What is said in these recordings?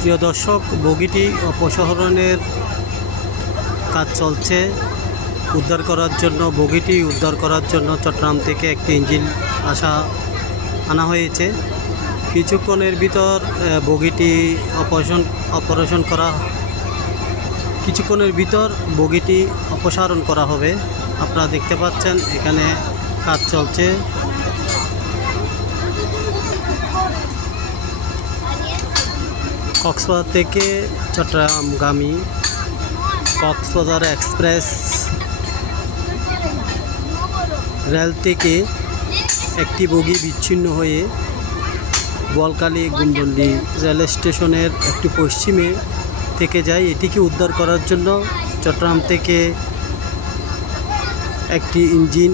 প্রিয় দর্শক, বগিটি অপসারণের কাজ চলছে। উদ্ধার করার জন্য, বগিটি উদ্ধার করার জন্য চট্টগ্রাম থেকে একটি ইঞ্জিন আসা, আনা হয়েছে। কিছুক্ষণের ভিতর বগিটি অপারেশন অপারেশন করা, কিছুক্ষণের ভিতর বগিটি অপসারণ করা হবে। আপনারা দেখতে পাচ্ছেন, এখানে কাজ চলছে। কক্সবাজার থেকে চট্টগ্রামগামী কক্সবাজার এক্সপ্রেস রেল থেকে একটি বগি বিচ্ছিন্ন হয়ে বলকালি গুমডন্ডি রেল স্টেশনের একটু পশ্চিমে থেকে যায়। এটিকে উদ্ধার করার জন্য চট্টগ্রাম থেকে একটি ইঞ্জিন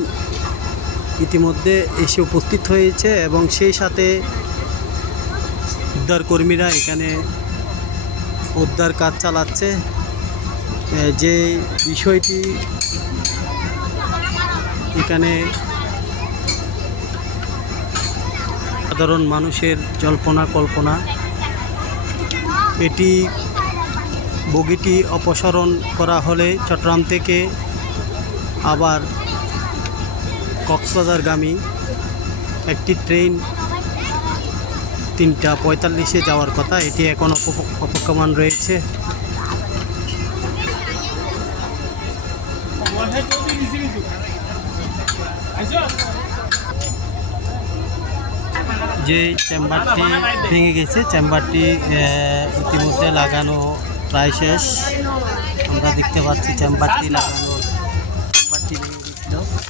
ইতিমধ্যে এসে উপস্থিত হয়েছে এবং সেই সাথে উদ্ধার কর্মীরা এখানে উদ্ধার কাজ চালাচ্ছে। যে বিষয়টি এখানে সাধারণ মানুষের জল্পনা, কল্পনা, এটি বগিটি অপসারণ করা হলে চট্টগ্রাম থেকে আবার কক্সবাজারগামী একটি ট্রেন তিনটা পঁয়তাল্লিশে যাওয়ার কথা। এটি এখন অপ- অপেক্ষমান রয়েছে। যে চেম্বারটি ভেঙে গেছে, চেম্বারটি ইতিমধ্যে লাগানো প্রায় শেষ। আমরা দেখতে পাচ্ছি চেম্বারটি লাগানো, চেম্বারটি ভেঙে গেছিল।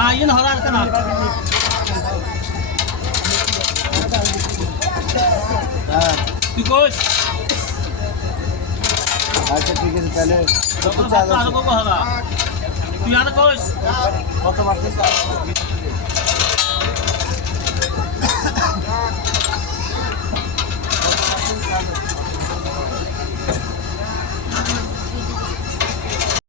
ఆయన హోరాడుతున్నా बिकॉज আচ্ছা ঠিক আছে তাহলে কত চার্জ আছে তুই আর কোস? কত মাসে চার্জ